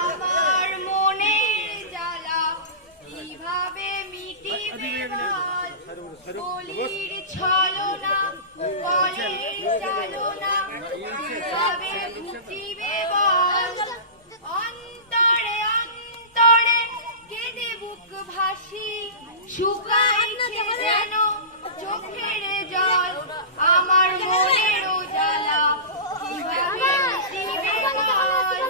আমার মনের জ্বালা কিভাবে মিটিবে বল, কলির ছলনা কলের চালনা কিভাবে ঘুচিবে বল, অন্তরে অন্তরে কেঁদে বুক ভাসি শুকাইছে যেন চোখের জল, আমার মনের জ্বালা কিভাবে মিটিবে বল।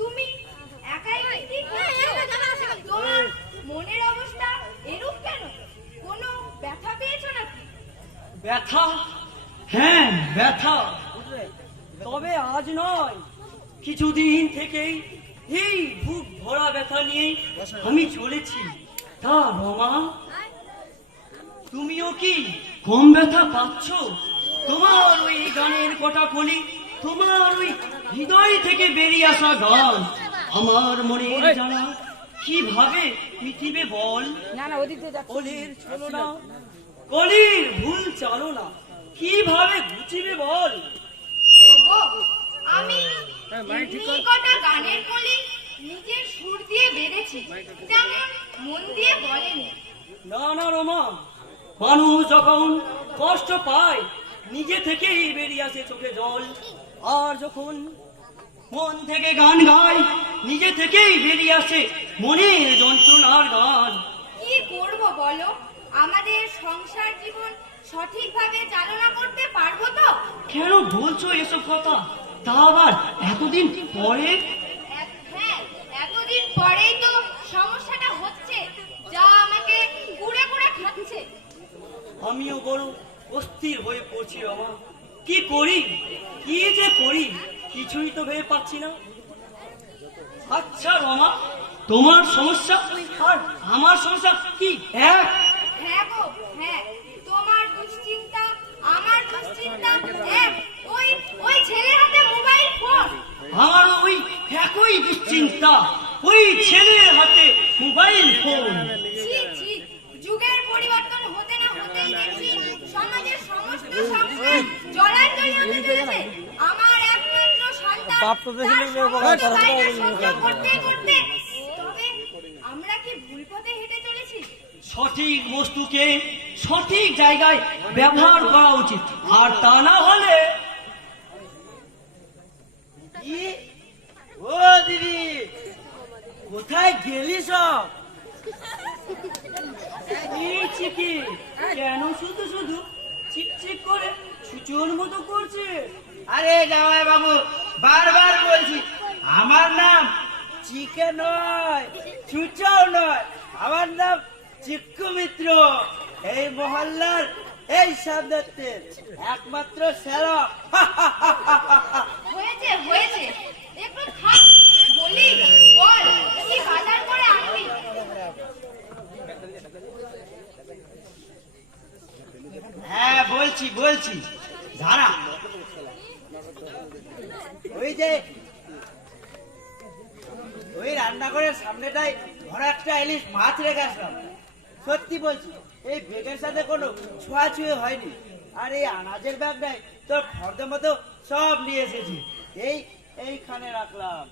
তুমি একাই তোমার মনের অবস্থা এরূপ কেন? কোনো ব্যথা পেয়েছো নাকি? ব্যথা? হ্যাঁ ব্যথা, তবে আজ নয়, কিছুদিন থেকেই এই বুক ভরা ব্যথা নিয়ে আমি চলেছি। তা রমা, তুমিও কি কম ব্যথা পাচ্ছ? তোমার ওই গানের কটা কলি, তোমার ওই হৃদয় থেকে বেরিয়ে আসা গান আমার মনের জ্বালা কিভাবে মিটিবে বল? কলির ছলনা কলির ভুল চালনা কিভাবে ঘুচিবে বল? ওগো, আমি কটা গানের কলি নিজের সুর দিয়ে বেঁধেছি, তেমন মন দিয়ে বলেনি। না না রমা, মানুষ যখন কষ্ট পায় নিজে থেকেই বেরিয়ে আসে চোখে জল, আর যখন মন থেকে গান গায় নিজে থেকেই বেরিয়ে আসে মনের যন্ত্রণার গান। কি করব বলো, আমাদের সংসার জীবন সঠিকভাবে চালনা করতে পারবো তো? কেন বলছো এসব কথা, তা আবার এতদিন পরে? হ্যাঁ, এতদিন পরেই তো সমস্যাটা হচ্ছে, যা আমাকে কুড়ে কুড়ে খাচ্ছে। আমিও বড় অস্থির হয়ে পড়ছি রমা, কি করি কি যে করি কিছুই তো ভেবে পাচ্ছি না। আচ্ছা রমা, তোমার সমস্যা আর আমার সমস্যা কি এক? হ্যাঁ গো হ্যাঁ, তোমার দুশ্চিন্তা আমার দুশ্চিন্তা এক। ওই ওই ছেলের হাতে মোবাইল ফোন। আমারও ওই একই দুশ্চিন্তা, ওই ছেলের হাতে মোবাইল ফোন। ছি ছি, যুগের পরিবর্তন হতে না হতেই দেখছি সমাজের সমস্ত সংস্কার জলাঞ্জলি হতে চলেছে। আমার একমাত্র সন্তান সহ্য করতে করতে, তবে আমরা কি ভুল পথে হেঁটে চলেছি? সঠিক বস্তুকে সঠিক জায়গায় ব্যবহার করা উচিত, আর তা না হলে। ও দিদি, কোথায় গেলি সব? চিকি কেন শুধু শুধু চিকচিক করে সূচন মতো করছে? আরে জামাই বাবু, বারবার বলছি আমার নাম চিকে নয়, চুচাও নয়, আমার নাম চিক্কু মিত্র। এই মহল্লার এই সামনের একমাত্র সেরা। হয়েছে হয়েছে, একটু থাম, বলি বল কি বাজার করে আনবি? হ্যাঁ বলছি বলছি, দাঁড়া। ওই যে ওই রান্নাঘরের সামনেটায় বড় একটা ইলিশ মাছ রেখে আসলাম। সত্যি বলছি, এই ব্যাগের সাথে কোনো ছোঁয়াছুঁয়ে হয়নি। আর এই আনাজের ব্যাগটাই তোর খর্দ মতো সব নিয়ে এসেছি, এইখানে রাখলাম।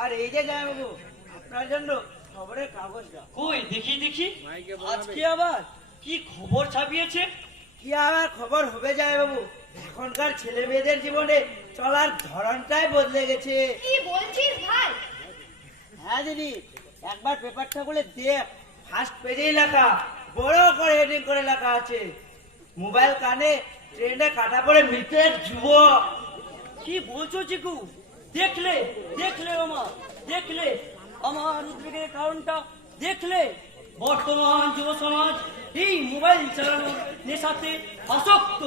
আর এই যে জামাইবাবু, আপনার জন্য খবরের কাগজটা। কই দেখি দেখি, আজকে আবার কি খবর ছাপিয়েছে? কি আবার খবর হবে জামাইবাবু, এখনকার ছেলে মেয়েদের জীবনে চলার ধরনটাই বদলে গেছে। কি বলছিস ভাই? হ্যাঁ দিদি, একবার পেপারটা খুলে দেখ, ফার্স্ট পেজেই লেখা, বড় করে হেডিং করে লেখা আছে, মোবাইল কানে ট্রেনে কাটা পড়ে মৃত এক যুবক। কি বলছো চিকু? দেখলে দেখলে রমা, দেখলে আমার উদ্বেগের কারণটা দেখলে? বর্তমান যুব সমাজ এই মোবাইল চালানোর নেশাতে আসক্ত।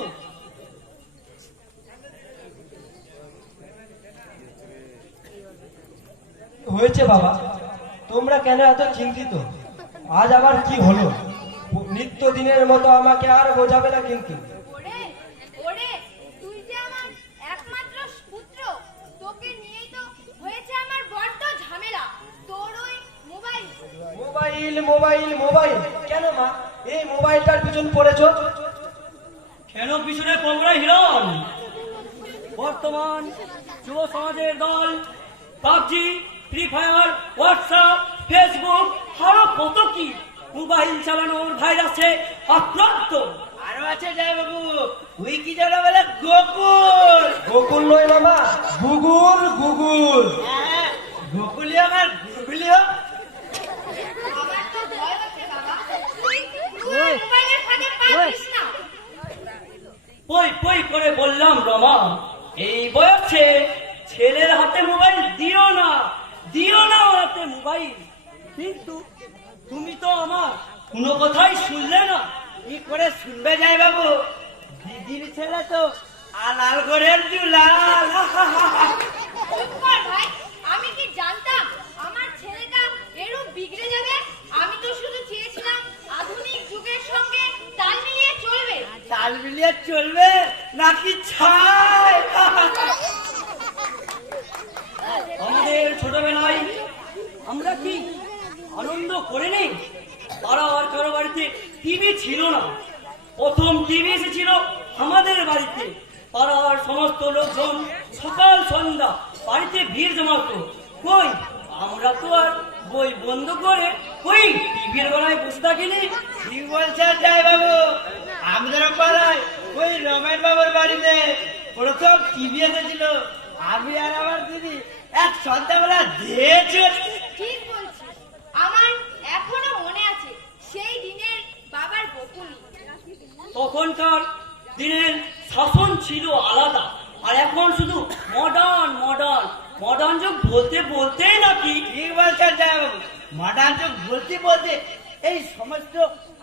হয়েছে বাবা, তোমরা কেন এত চিন্তিত? আজ আবার কি হলো? নিত্য দিনের মতো আমাকে আর বোঝাবে না কিন্তু। ওরে ওরে, তুই যে আমার একমাত্র পুত্র, তোকে নিয়েই তো হয়েছে আমার বড্ড ঝামেলা। মোবাইল মোবাইল মোবাইল কেন মা এই মোবাইলটার পিছন পড়েছো? কেন পিছনে পড়বে হিরণ? বর্তমান যুব সমাজের দল PUBG, free fire, WhatsApp, Facebook আরো কত কি মোবাইল চালানোর ভাইরাসে আক্রান্ত। আরো আছে জয় বাবু, ওই কি যেন বলে গোকুল। গোকুল নয় মামা, গুগুল গুগুল। হ্যাঁ, গোকুলি হোক আর গুগুলি হোক, আমার তো ভয় হচ্ছে বাবা। তুই মোবাইলের ফাঁদে পা দিস না। পই পই করে বললাম রমা, এই বয়সে ছেলের হাতে মোবাইল দিও না, দিও না ওর হাতে মোবাইল। কিন্তু তুমি তো আমার কোনো কথাই শুনলে না। কি করে শুনবে জয় বাবু? দিদির ছেলে তো আলাল ঘরের জুলাল। চুপ কর ভাই, আমি কি জানতাম আমার ছেলেটা এরূপ বিগড়ে যাবে? আমি তো শুধু চেয়েছিলাম আধুনিক যুগের সঙ্গে তাল মিলিয়ে চলবে। তাল মিলিয়ে চলবে নাকি ছাই? আমাদের ছোটবেলায় আমরা কি আনন্দ করে নেই? পাড়ার কারো বাড়িতে টিভি ছিল না, প্রথম টিভি এসেছিল আমাদের বাড়িতে। পাড়ার সমস্ত লোকজন সকাল সন্ধ্যা বাড়িতে ভিড় জমাতো। কই আমরা তো আর বই বন্ধ করে ওই টিভির বেলায় বসে থাকিনি। ঠিক বলছেন জয় বাবু, আমাদের পাড়ায় ওই রমেন বাবুর বাড়িতে প্রথম টিভি এসেছিল। আমি আর আমার দিদি এক সন্ধ্যাবেলা দিয়েছি। ঠিক বলছি, আমার এখনো মনে আছে সেই দিনের বাবার বকুনি। তখনকার দিনের শাসন ছিল আলাদা, আর এখন শুধু মডার্ন মডার্ন মডার্ন যুগ বলতে বলতেই নাকি। ঠিক বলছেন জয় বাবু, মডার্ন যুগ বলতে বলতে এই সমস্ত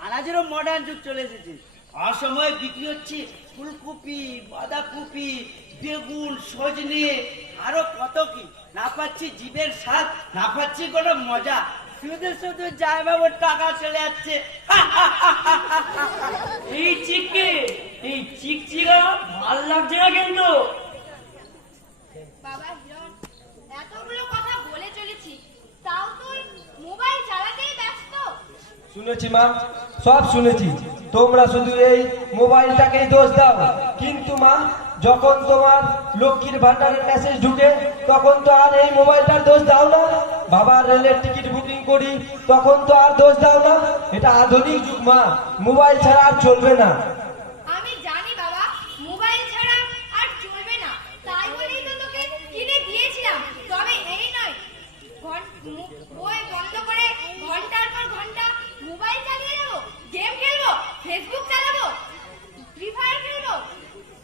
আনাজেরও মডার্ন যুগ চলে এসেছে। অসময়ে বিক্রি হচ্ছে ফুলকপি, বাঁধাকপি, বেগুন, সজনে, আরো কত কি। না পাচ্ছি জীবের স্বাদ, না পাচ্ছি কোনো মজা, শুধু শুধু জয় বাবুর টাকা চলে যাচ্ছে। এই চিককে এই চিকচিকা ভাল লাগছে না কিন্তু। বাবা হিরণ, এতগুলো কথা বলে চলেছি, তাও তুই মোবাইল চালাতেই ব্যস্ত। শুনেছি মা, সব শুনেছি। তোমরা শুধু এই মোবাইলটাকেই দোষ দাও, কিন্তু মা যখন তোমার লক্ষ্মীর ভান্ডারের মেসেজ ঢুকে তখন তো আর এই মোবাইলটার দোষ দাও না। বাবার রেলের টিকিট বুকিং করি তখন তো আর দোষ দাও না। এটা আধুনিক যুগ মা, মোবাইল ছাড়া আর চলবে না। আমি জানি বাবা, মোবাইল ছাড়া আর চলবে না, তাই বলেই তো তোকে কিনে দিয়েছিলাম। তবে এই নয় বই বন্ধ করে ঘন্টার পর ঘন্টা মোবাইল চালিয়ে যাবো, গেম খেলবো, ফেসবুক চালাবো, ফ্রি ফায়ার খেলবো।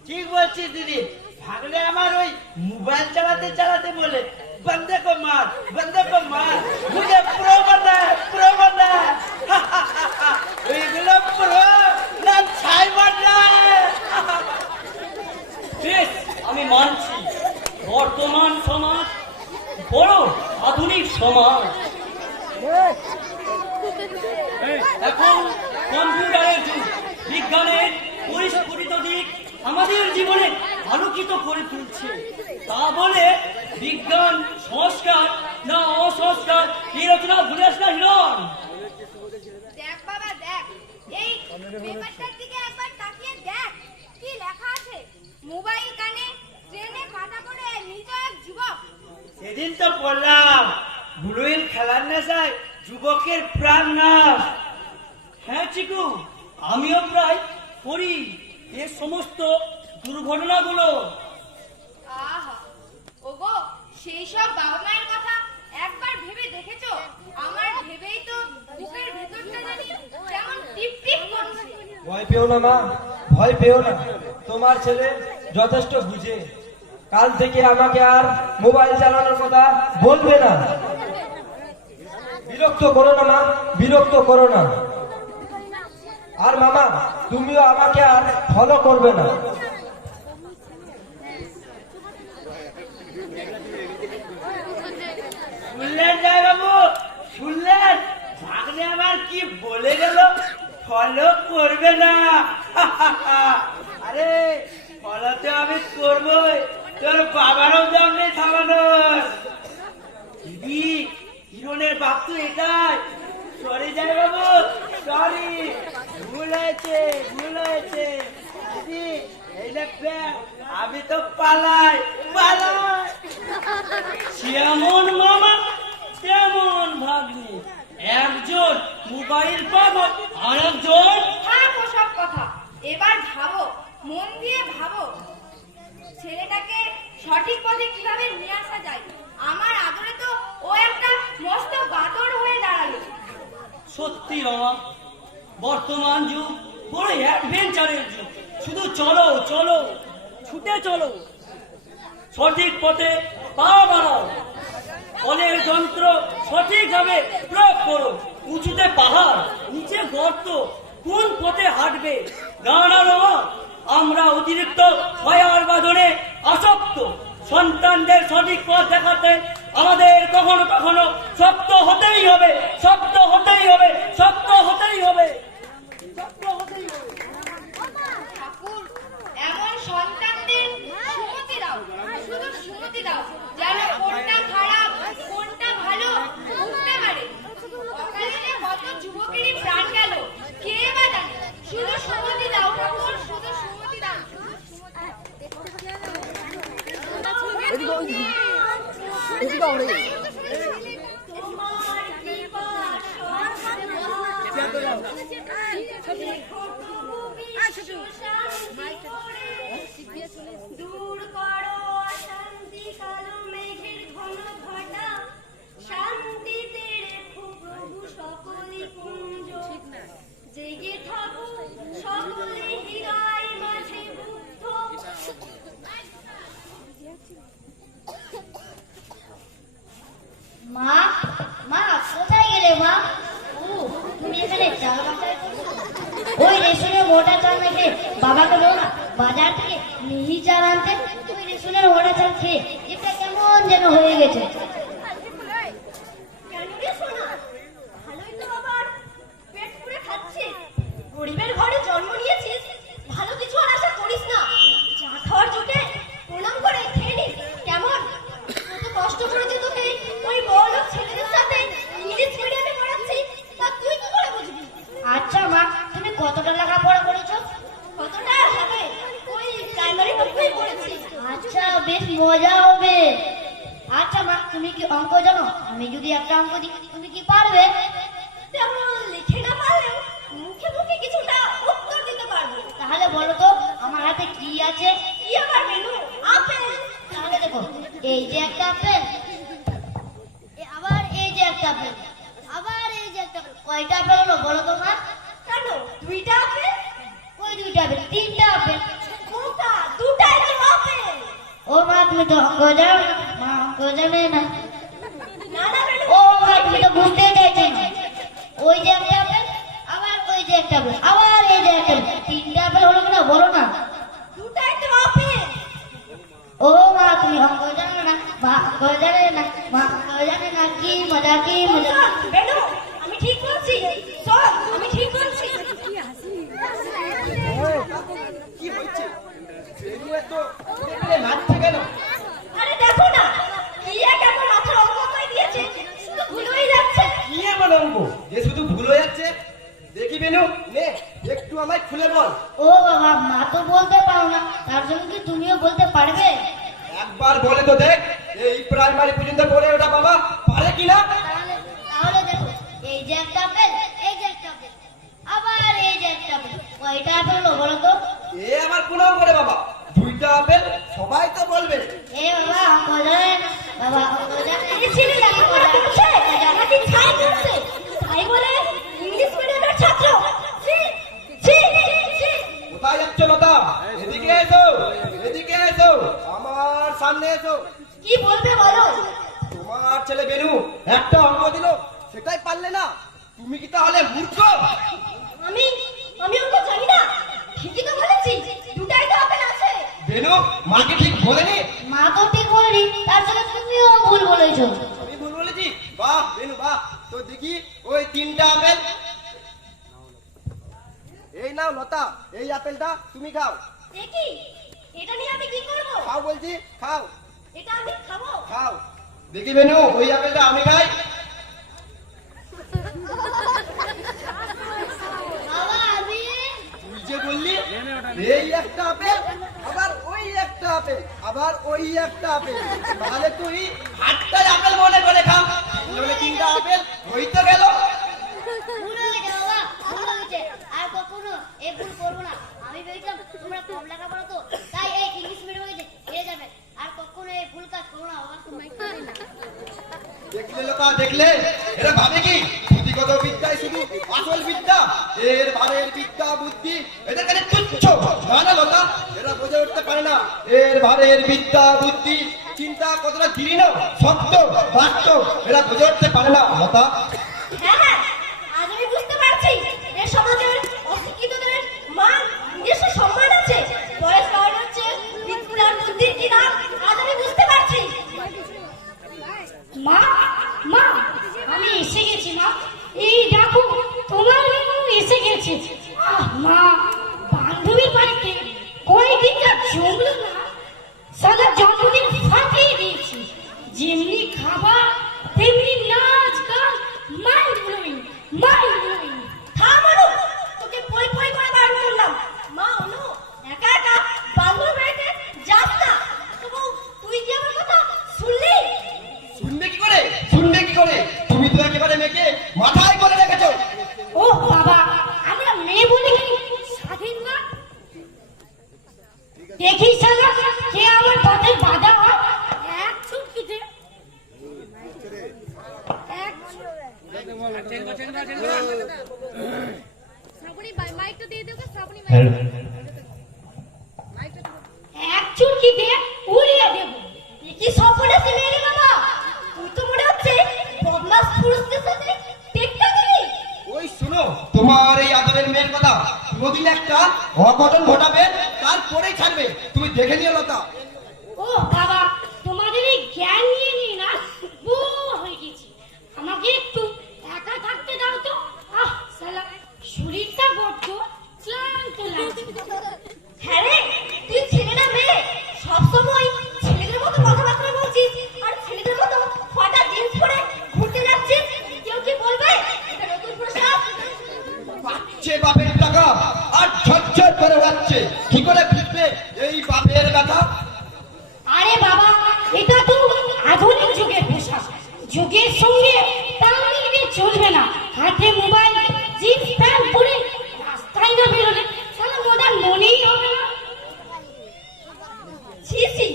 ঠিক বলছি দিদি, ভাগলে আমার ওই মোবাইল চালাতে চালাতে বলে বন্দে কো মার, বন্দে কো মার, মুঝে প্রো বানা, প্রো বানা। ওইগুলো প্রো না ছাই বানা। বেশ, আমি মানছি বর্তমান সমাজ বড় আধুনিক সমাজ। এখন কম্পিউটারের যুগ, বিজ্ঞানের পরিস্ফুটিত দিক আমাদের জীবনে আলোকিত করে তুলছে। তা বলে বিজ্ঞান সংস্কার না অসংস্কার এই রচনা ভুলে আস না হিরণ। দেখ বাবা দেখ, এই পেপারটার দিকে একবার তাকিয়ে দেখ, কি লেখা আছে? মোবাইল কানে, ট্রেনে কাটা করে মৃত এক যুবক। সেদিন তো বললাম বুড়োইল খেলার নেশায় যুবকের প্রাণ নাশ। হ্যাঁ চিকু, আমিও প্রায় করি এ সমস্ত দুর্ঘটনাগুলো। আহা, ওগো, সেই সব বাবা মায়ের কথা একবার ভেবে দেখেছো? আমার ভেবেই তো বুকের ভেতরটা জানি কেমন টিপ টিপ করছে। ভয় পেও না মা, ভয় পেও না। তোমার ছেলে যথেষ্ট বুঝে। কাল থেকে আমাকে আর মোবাইল চালানোর কথা বলবে না। বিরক্ত করো না মা, বিরক্ত করো না। আর মামা, তুমিও আমাকে আর ফলো করবে না। শুনলেন জয় বাবু, শুনলেন? ভাগ্নে আবার কি বলে গেল? ফলো করবে না। আরে ফলো তো আমি করবই, তোর বাবারও দাম নেই থামানোর। দিদি, হিরণের বাপ তো এটাই, সরি জয় বাবু, সরি, ভুল হয়েছে, ভুল হয়েছে। দিদি, এই নে ব্যাগ, আমি তো পালাই, পালাই। যেমন মামা তেমন ভাগ্নি, একজন মোবাইল পাগল আর একজন থাক ওসব কথা, এবার ভাবো, মন দিয়ে ভাবো, ছেলেটাকে সঠিক পথে কিভাবে নিয়ে আসা যায়। আমার আদরে তো ও একটা মস্ত বাদর হয়ে দাঁড়ালো। সত্যি বাবা, বর্তমান যুগ বড় অ্যাডভেঞ্চারের যুগ। শুধু চলো চলো, ছুটে চলো, সঠিক পথে পা বাড়াও, ফলের যন্ত্র সঠিকভাবে প্রয়োগ করো। উঁচুতে পাহাড়, নিচে গর্ত, কোন পথে হাঁটবে? না না বাবা, আমরা অতিরিক্ত ভয়ার বাঁধনে আসক্ত। সন্তানদের সঠিক পথ দেখাতে আমাদের কখনো কখনো শক্ত হতেই হবে, শক্ত হতেই হবে, শক্ত হতেই হবে, শক্ত হতেই হবে। ঠাকুর, এমন সন্তানদের সুমতি দাও, শুধু সুমতি দাও, যেন কোনটা খারাপ কোনটা ভালো বুঝতে পারে। অকালে যে কত যুবকেরই প্রাণ গেল, কে বা জানে। শুধু সুমতি দাও ঠাকুর, শুধু সুমতি দাও। তোমার কৃপা দূর করো অশান্তি, কালো মেঘের ঘন ঘটা, শান্তিতে রেখো প্রভু সকলে কুঞ্জ। জেগে থাকো সকলে হৃদয় মাঝে বুদ্ধ। মা, মা কোথায় গেলে মা? ও, তুমি এখানে চাল বাজার করছো? ওই রেশনের মোটা চাল না খেয়ে বাবাকে বলো না বাজার থেকে মিহি চাল আনতে। ওই রেশনের মোটা চাল খেয়ে এটা কেমন যেন হয়ে গেছে। কেন রে সোনা, ভালোই তো আবার পেট পুরে খাচ্ছিস। গরিবের ঘরে জন্ম নিয়েছিস, ভালো কিছু আর আশা করিস না। চা খাওয়ার জোটে প্রণাম করে খেয়ে নিস। কেমন কত কষ্ট করেছে তোকে ওই বড়লোক ছেলেদের সাথে ইংলিশ মিডিয়ামে পড়াচ্ছি, তা তুই কি করে বুঝবি? আচ্ছা মা, তুমি কতটা লেখাপড়া করেছো? কতটা আর হবে, ওই প্রাইমারি পর্যন্তই পড়েছি। আচ্ছা, বেশ মজা হবে। আচ্ছা মা, তুমি কি অঙ্ক জানো? আমি যদি একটা অঙ্ক দিই তুমি কি পারবে? তেমন লিখে না পারলেও মুখে মুখে কিছুটা উত্তর দিতে পারবো। তাহলে বলো তো আমার হাতে কি আছে? কি আবার মেনু? আপেল। তাহলে দেখো, এই যে একটা আপেল, আবার এই যে একটা আপেল, আবার এই যে একটা আপেল। কয়টা আপেল হলো বলো তো মা? কেন দুইটা আপেল? ওই দুইটা আপেল, তিনটা আপেল। কোনটা? দুটাই তো আপেল। ও মা, তুমি তো অঙ্ক জানো না। মা অঙ্ক জানে না। না না মেনু। ও মা, তুমি তো বুঝতে চাইছো না। ওই যে একটা আপেল, আবার ওই যে একটা আপেল, আবার এই যে একটা আপেল। তিনটা আপেল হলো কিনা বলো না? দুটাই তো আপেল। ও মা, তুমি অঙ্ক জানো না। মা অঙ্ক জানে না, মা অঙ্ক জানে না। কি মজা, কি মজা। শোন, বেনু, আমি ঠিক বলছি। শোন, আমি ঠিক বলছি। কি হচ্ছে? এগুলো তো দেখলে নাচছে কেন? আরে দেখো না, কি এক এত মাথার অঙ্ক করে দিয়েছে, শুধু ভুল হয়ে যাচ্ছে। কি এমন অঙ্ক যে শুধু ভুল হয়ে যাচ্ছে? দেখি বেনু, নে একটু আমায় খুলে বল। ও বাবা, মা তো বলতে পারো না, তার জন্য কি তুমিও বলতে পারবে? একবার বলে তো দেখ, এই প্রাইমারি পর্যন্ত পড়ে ওটা বাবা পারে কিনা। তাহলে দেখো, এই যে একটা আপেল, এই যে একটা আপেল, আবার এই যে একটা আপেল। কয়টা আপেল হলো বলো তো? এ আমার প্রণাম করে বাবা, দুইটা আপেল সবাই তো বলবে। এ বাবা অঙ্ক জানে না, বাবা অঙ্ক জানে না। এই ছেলে লেখাপড়া করছে, জানাটি ছাই করছে, তাই বলে ইংলিশ মিডিয়ামের ছাত্র। ছি, ছি, ছি। কোথায় যাচ্ছ লতা? এদিকে এসো, এদিকে এসো, আমার সামনে এসো। কি বলবে বলো? তোমার ছেলে বেনু একটা অঙ্ক দিল, সেটাই পারলে না। তুমি কি তাহলে মূর্খ? আমি আমি অঙ্ক জানি না। ঠিকই তো বলেছি, দুটাই তো আপেল আছে। বেনু মাকে ঠিক বলেনি? মা তো ঠিক বলেনি, তার জন্য তুমিও ভুল বলেছো। আমি ভুল বলেছি? বাহ বেনু বাহ, তো দেখি ওই তিনটা আপেল। এই নাও লতা, এই আপেলটা তুমি খাও। দেখি, এটা নিয়ে আমি কি করব? খাও বলছি, খাও এটা আমি খাবো? খাও। দেখি বেনু, ওই আপেলটা আমি খাই। আবার ওই একটা আপেল, তাহলে তুই আটটাই আপেল মনে করে খা। তিনটা আপেল ওই তো গেল। ভুল হয়ে গেছে বাবা, ভুল হয়েছে। আর কখনো এই ভুল করবো না। আমি ভেবেছিলাম তোমরা কম লেখাপড়া তো, তাই এই ইংলিশ মিডিয়ামে এড়ে যাবে। আর কখনো এই ভুল কাজ করবো না বাবা। দেখলে লোকা, দেখলে এরা ভাবে কি পুঁথিগত বিদ্যায় শুধু আসল বিদ্যা, এর ভারের বিদ্যা বুদ্ধি এদের কাছে তুচ্ছ। না না লোকা, এরা বুঝে উঠতে পারে না এর ভারের বিদ্যা বুদ্ধি চিন্তা কতটা দৃঢ় সত্য বাস্তব, এরা বুঝে উঠতে পারে না লতা। হ্যাঁ হ্যাঁ, আজ আমি বুঝতে পারছি এই সমাজের অশিক্ষিতদের মান নিজস্ব সম্মান আছে। বয়স কারণ হচ্ছে বিদ্যার বুদ্ধির কি নাম আজ আমি বুঝতে পারছি। মা মা আমি এসে গেছি মা, এই দেখো তোমার মেয়ে এসে গেছে। মা বান্ধবীর বাড়িতে কয়েকদিন যা জমলো না, সারা জন্মদিন ফাটিয়ে দিয়েছি। যেমনি খাবার তেমনি নাচ গান, মাইন্ড ব্লোয়িং মাইন্ড ব্লোয়িং। থামানো, তোকে পই পই করে বারণ করলাম। মা অনু, একা একা বান্ধবীর বাড়িতে যাস না। তবু তুই কি আমার কথা শুনলি? শুনবে কি করে, শুনবে কি করে? তুমি তো একেবারে মেয়েকে মাথায় করে রেখেছো। ও বাবা, আমরা মেয়ে বলে কি স্বাধীন না? দেখি সালা কে আমার পথে বাধা হয়। এক চুটকিতে এক চুটকিতে উড়িয়ে দেব। কি সপনে ছিলে রে বাবা? তুই তো মনে হচ্ছে বদমাস পুরুষদের সাথে টেক্কা দিবি। ওই শোনো, তোমার এই আদরের মেয়ের কথা কোনদিন একটা অঘটন ঘটাবে, তারপরেই ছাড়বে। তুমি দেখে নিও লতা। ও বাবা, তোমাদের এই জ্ঞান নিয়ে নিয়ে না বোর হয়ে গেছি। আমাকে একটু একা থাকতে দাও তো। সালা শরীরটা বড্ড ক্লান্ত লাগছে। হ্যাঁ রে, তুই ছেলে না মেয়ে? সবসময় ছেলেদের মতো কথাবার্তা বলছিস আর ছেলেদের মতো ফাটা জিন্স পরে ঘুরতে যাচ্ছিস। কেউ কি বলবে এটা নতুন পোশাক? পাচ্ছে বাপের টাকা আর ঝরঝর করে যাচ্ছে, কি করে ফিরবে এই বাপের ব্যথা? আরে বাবা, এটা তো আধুনিক যুগের পোশাক। যুগের সঙ্গে তাল মিলিয়ে চলবে না। হাতে মোবাইল, জিন্স প্যান্ট পরে রাস্তায় না বেরোলে সালা মডার্ন মনেই হবে না। ছি ছি,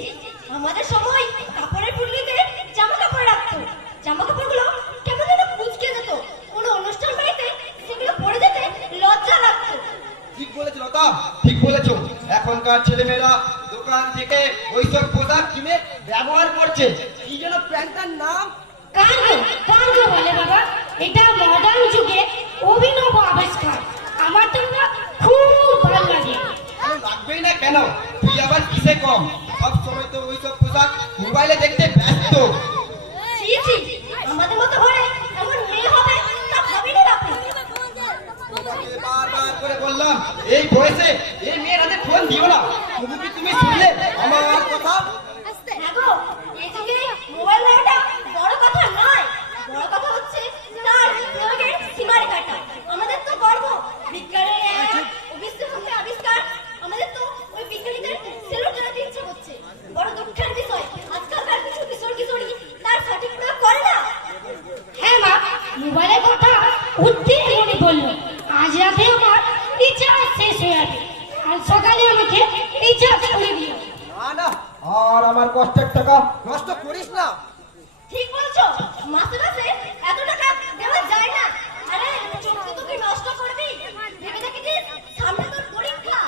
আমাদের সময় কাপড়ের পুটলিতে জামা কাপড় রাখতো। জামা কাপড়গুলো কেমন যেন কুঁচকে যেত। কোনো অনুষ্ঠান বাড়িতে সেগুলো পরে যেতে লজ্জা লাগতো। ঠিক বলেছো লতা, ঠিক বলেছো। এখনকার ছেলেমেয়েরা দোকান থেকে ওইসব পোশাক কিনে ব্যবহার করছে। কি যেন প্যান্টটার নাম? কার্গো, কার্গো বলে বাবা। এটা মডার্ন যুগে অভিনব আবিষ্কার। আমার তো না খুব ভালো লাগে। আরে লাগবেই না কেন? তুই আবার কিসে কম? সব সময় তো ওইসব পোশাক মোবাইলে দেখতে ব্যস্ত। ছি ছি, আমাদের মতো ঘরে এমন মেয়ে হবে তা ভাবিনি বাপু। তোমাকে বারবার করে বললাম এই বয়সে এই মেয়ের হাতে ফোন দিও না। তবু কি তুমি শুনলে আমার কথা? হ্যাঁ গো, এই যুগে মোবাইল দেখাটা বড় কথা নয়। বড় কথা হচ্ছে তার প্রয়োগের সীমারেখাটা। আমাদের তো গর্ব বিজ্ঞানের এক অবিশ্বাস্য আবিষ্কার। আমাদের তো ওই বিজ্ঞানীদের সেলুট জানাতে ইচ্ছে করছে। বড় দুঃখের বিষয়, আজকালকার কিছু কিশোর কিশোরী তার সঠিক প্রয়োগ করে না। হ্যাঁ মা, মোবাইলের কথা উঠতে মনে বললো। আজ রাতে আমার রিচার্জ শেষ হয়ে যাবে। কাল সকালে আমাকে রিচার্জ করে দিও। না না, আর আমার কষ্টের টাকা নষ্ট করিস না। ঠিক বলছো, মাসে মাসে এত টাকা দেওয়া যায় না। আরে চোখ তো তুই নষ্ট করবি। ভেবে দেখেছিস সামনে তোর পরীক্ষা।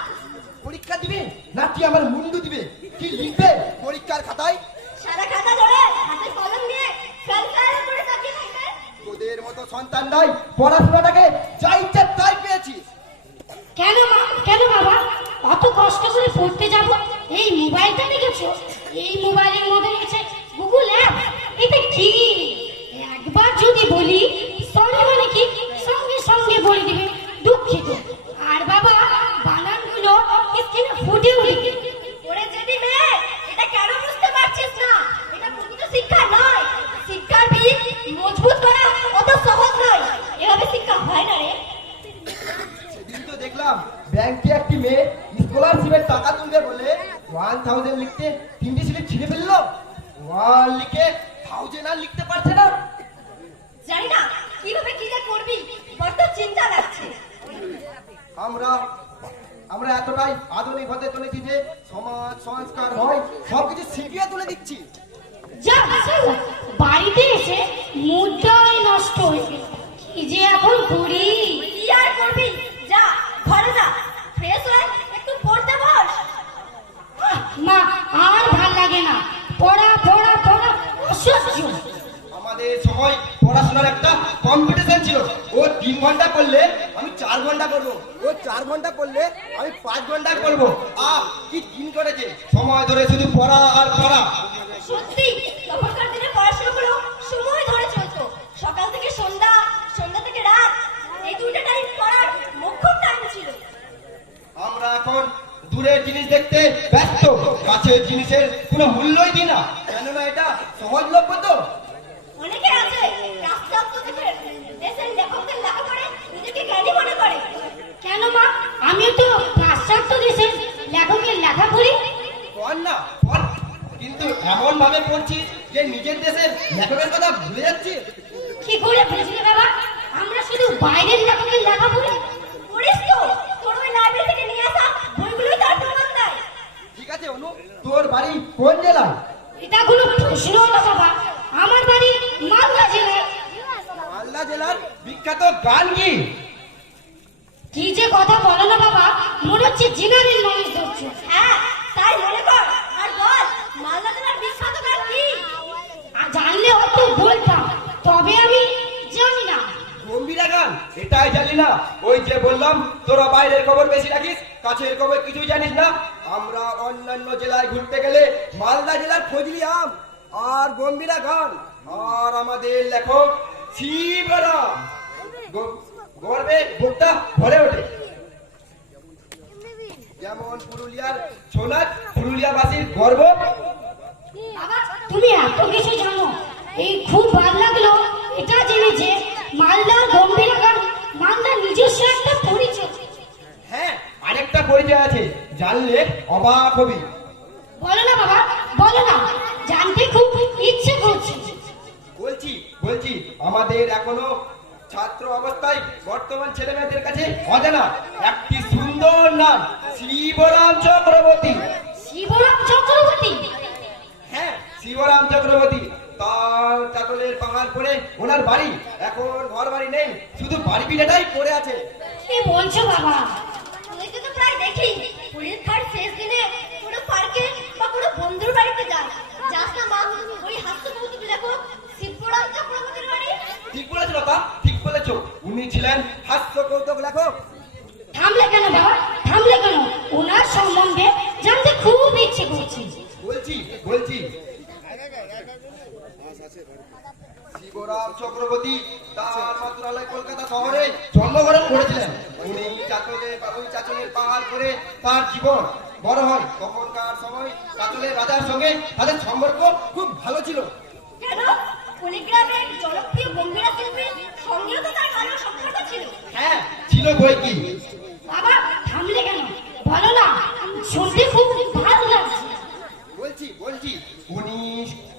পরীক্ষা দিবে নাকি আমার মুন্ডু দিবে? কি লিখবে পরীক্ষার খাতায়? সারা খাতা ধরে হাতে কলম নিয়ে ফেল ফেল করে তাকিয়ে থাকবে। তোদের মতো সন্তান নাই পড়াশোনাটাকে যা ইচ্ছে তাই পেয়েছিস। কেন মা, কেন বাবা অত কষ্ট করে পড়তে যাব? এই মোবাইলটা দেখেছো? এই মোবাইলের মধ্যে রয়েছে গুগল অ্যাপ। এটা কি? একবার যদি বলি সরি মানে কি সঙ্গে সঙ্গে বলে দিবে দুঃখিত। আর বাবা বানানগুলো স্ক্রিনে ফুটে উঠবে। ওরে যদি মেয়ে, এটা কেন বুঝতে পারছিস না? এটা প্রকৃত শিক্ষা নয়। শিক্ষার ভিত মজবুত করা অত সহজ নয়। এভাবে শিক্ষা হয় না রে। সেদিন তো দেখলাম ব্যাংকে একটি মেয়ে স্কলারশিপের টাকা তুলবে বলে 1000 লিখতে 3টি স্লিপ ছিঁড়ে ফেললো। 1 লিখে 1000 আর লিখতে পারছে না। জানি না কিভাবে কি যে করবি, বড্ড চিন্তা লাগছে। আমরা এতটাই আধুনিক হতে চলেছি যে সমাজ সংস্কার হয় সবকিছু শিখিয়ে তুলে দিচ্ছি। যা শালা, বাড়িতে এসে মুডটাই নষ্ট হয়ে গেল। কি যে এখন করি। কি আর করবি, যা ঘরে যা, ফ্রেশ হয়ে একটু পড়তে বস। মা আর ভাল লাগে না, পড়া পড়া পড়া অসহ্য। আমাদের সময় পড়াশোনার একটা কম্পিটিশন ছিল। ও 3 ঘন্টা পড়লে আমি 4 ঘন্টা পড়বো, ও 4 ঘন্টা পড়লে আমি 5 ঘন্টা পড়বো। কি দিন করেছে, সময় ধরে শুধু পড়া আর পড়া। সত্যি তখনকার দিনে পড়াশোনাগুলো সময় ধরে চলতো। সকাল থেকে সন্ধ্যা, সন্ধ্যা থেকে রাত, এই দুইটা টাইম পড়ার মোক্ষম টাইম ছিল। আমরা এখন দূরের জিনিস দেখতে ব্যস্ত, কাছের জিনিসের কোনো মূল্যই দিই না, কেননা এটা সহজলভ্য তো। অনেকে আছে রাস্তাঘাট থেকে দেশের লেখকদের লেখা পড়ে নিজেকে জ্ঞানী মনে করে। কেন মা, আমিও তো পাশ্চাত্য দেশের লেখকের লেখা পড়ি। পড় না পড়, কিন্তু এমন ভাবে পড়ছিস যে নিজের দেশের লেখকের কথা ভুলে যাচ্ছিস। কি করে বুঝলে বাবা, আমরা শুধু বাইরের লেখকের লেখা পড়ি। পড়িস তো, তোর ওই লাইব্রেরি থেকে নিয়ে আসা বইগুলোই তার প্রমাণ দেয়। ঠিক আছে অনু, তোর বাড়ি কোন জেলা? এটা কোনো প্রশ্ন হলো বাবা, আমার বাড়ি মালদা জেলায়। মালদা জেলার বিখ্যাত গান কি? কি যে কথা বলো না বাবা, মনে হচ্ছে জেনারেল নলেজ ধরছো। হ্যাঁ তাই মনে কর, আর বল মালদা জেলার বিখ্যাত গান কি? আর জানলে হয়তো বলতাম, তবে আমি জানি না। গম্ভীরা গান? এটাই জানি না? ওই যে বললাম তোরা বাইরের খবর বেশি রাখিস, কাছের খবর কিছুই জানিস না। আমরা অন্যান্য জেলায় ঘুরতে গেলে মালদা জেলার ফজলি আম আর গম্ভীরা গান আর আমাদের লেখক শিবরাম, গর্বে বুকটা ভরে ওঠে। যেমন পুরুলিয়ার সোনার পুরুলিয়াবাসীর গর্ব। বাবা তুমি এত কিছু জানো, এই খুব ভালো লাগলো এটা জেনে যে মালদার গম্ভীরা গান মালদার নিজস্ব একটা পরিচয়। হ্যাঁ, আরেকটা পরিচয় আছে, জানলে অবাক হবি। বলো না বাবা, বলো না, জানতে খুব ইচ্ছে করছে। বলছি আমাদের এখনো ছাত্র অবস্থায় বর্তমান ছেলে মেয়েদের কাছে অজানা একটি সুন্দর নাম, শিবরাম চক্রবর্তী। শিবরাম চক্রবর্তী? হ্যাঁ, শিবরাম চক্রবর্তী। তার চাতলের পাহাড় পরে ওনার বাড়ি, এখন ঘর বাড়ি নেই, শুধু বাড়ি পিঠাটাই পড়ে আছে। কি বলছো বাবা? তুইকে তো প্রায় দেখি পরীক্ষার শেষ দিনে কোনো পার্কে বা কোনো বন্ধুর বাড়িতে যাস না মা, ওই হাস্যকৌতুক লেখক শিবরাম চক্রবর্তীর বাড়ি। ঠিক বলেছ লতা, ঠিক বলেছ, উনি ছিলেন হাস্য কৌতুক লেখক। থামলে কেন বাবা, থামলে কেন? ওনার সম্বন্ধে জানতে খুব ইচ্ছে করছে। বলছি শিবরাম চক্রবর্তী তার মাতৃালয় কলকাতা শহরে জন্মগ্রহণ করেছিলেন। উনি চাচলের পাহাড় করে তার জীবন বড় হয়। তখনকার সময় চাচলের রাজার সঙ্গে তাদের সম্পর্ক খুব ভালো ছিল। কেন? কুড়িগ্রামের জনপ্রিয় গম্ভীরা শিল্পীর সঙ্গেও তো তার ভালো সম্পর্ক ছিল। হ্যাঁ ছিল বই কি। বাবা থামলে কেন, বলো না, শুনতে খুব ভালো লাগছে। বলছি উনি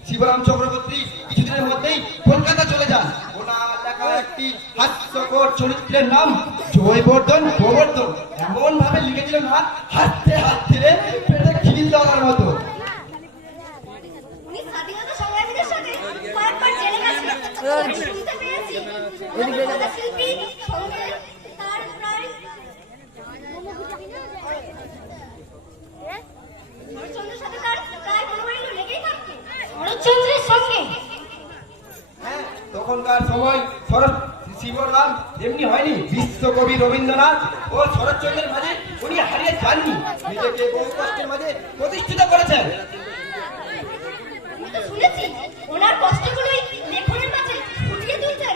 শিবরাম চক্রবর্তী কিছুদিনের মধ্যেই কলকাতা চলে যান। ওনার লেখা একটি হাস্যকর চরিত্রের নাম জয়বর্ধন গোবর্ধন এমন ভাবে লিখেছিল না, হাঁটতে হাঁটতে পেটে খিল দেওয়ার মতো। উনি স্বাধীনতা সংগ্রামীদের সাথে কয়েকবার জেলে গেছেন। আমি শুনতে পেয়েছি কলকাতা শিল্পী সঙ্গে তার প্রায় শরৎচন্দ্রের সাথে তার প্রায় মনোমালিন্য লেগেই থাকতো। শরৎচন্দ্রের সঙ্গে? হ্যাঁ, তখনকার সময় শিবরাম এমনি হয়নি। বিশ্বকবি রবীন্দ্রনাথ ও শরৎচন্দ্রের মাঝে উনি হারিয়ে যাননি, নিজেকে বহু কষ্টের মাঝে প্রতিষ্ঠিত করেছেন। আমি তো শুনেছি ওনার কষ্টগুলোই লেখনের মাঝে ফুটিয়ে তুলছেন।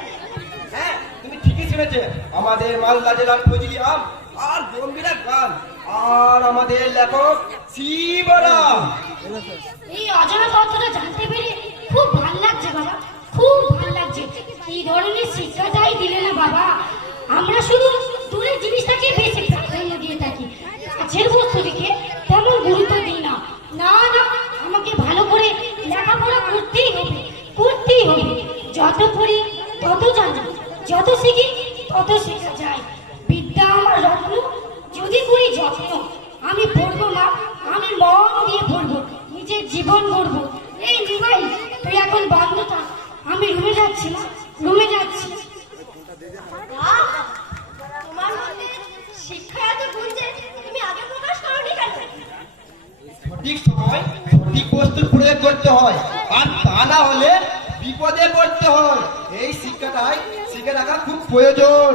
হ্যাঁ, তুমি ঠিকই শুনেছে। আমাদের মালদা জেলার ফজলি আম আর গম্ভীরা গান আর আমাদের লেখক শিবরাম। এই অজানা তথ্যটা জানতে পেরে খুব ভালো লাগছে বাবা, খুব ভালো লাগছে। কি ধরনের শিক্ষাটাই দিলে না বাবা, আমরা শুধু দূরের জিনিসটাকে বেশি প্রাধান্য দিয়ে থাকি, কাছের বস্তুটিকে তেমন গুরুত্ব দিই না। না না, আমাকে ভালো করে লেখাপড়া করতেই হবে, করতেই হবে। যত পড়ি তত জানি, যত শিখি তত শেখা যায়। বিদ্যা আমার রত্ন, যদি করি যত্ন। আমি পড়বো মা, আমি মন দিয়ে পড়বো, নিজের জীবন গড়বো। এই মোবাইল তুই এখন বন্ধ থাক, আমি রুমে যাচ্ছি মা, রুমে যাচ্ছি। বাহ! তোমার মধ্যে শিক্ষা এত গুণ যে তুমি আগে প্রকাশ করোনি কেন? সঠিক সময় সঠিক বস্তুর প্রয়োগ করতে হয়, আর তা না হলে বিপদে পড়তে হয়। এই শিক্ষাটাই শিখে রাখা খুব প্রয়োজন।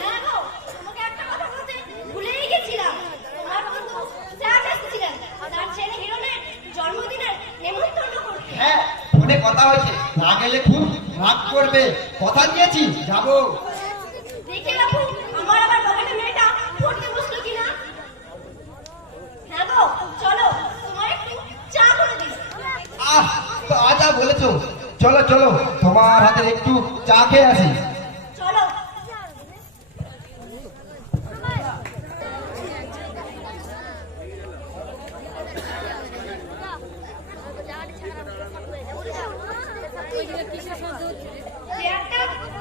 হ্যাঁ গো, তোমাকে একটা কথা বলতে ভুলেই গেছিলাম। তোমার বন্ধু স্যার এসেছিলেন তার ছেলে হিরণের জন্মদিনের নেমন্তন্ন করতে। হ্যাঁ, ফোনে কথা হয়েছে, না গেলে খুব রাগ করবে। কথা দিয়েছি যাবো। দেখি বাবু, আমার আবার বাবাটা মেয়েটা পড়তে বসলো কিনা। হ্যাঁ গো, চলো তোমার একটু চা করে দিই। আহ, তা যা বলেছো। চলো চলো, তোমার হাতে একটু চা খেয়ে আসি। চলো।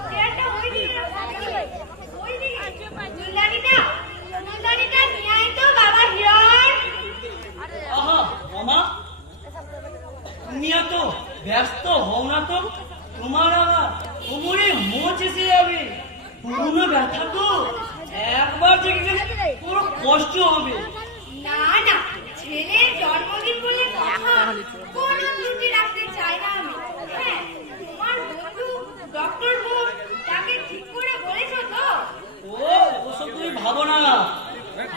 চেয়ারটা ওইদিকে। নুনদানিটা নিয়ে আয় তো বাবা হিরণ। আহা মামা, তুমি এত ব্যস্ত হও না তো। তোমার আবার কোমরে মোচ এসে যাবে, পুরনো ব্যথা তো, একবার জেগে গেলে পুরো কষ্ট হবে। না না, ছেলের জন্মদিন বলে কথা, কোনো ত্রুটি রাখতে চাই না আমি। হ্যাঁ, তোমার বন্ধু ডক্টর বোস তাকে ঠিক করে বলেছো তো? ওসব তুমি ভাবো না,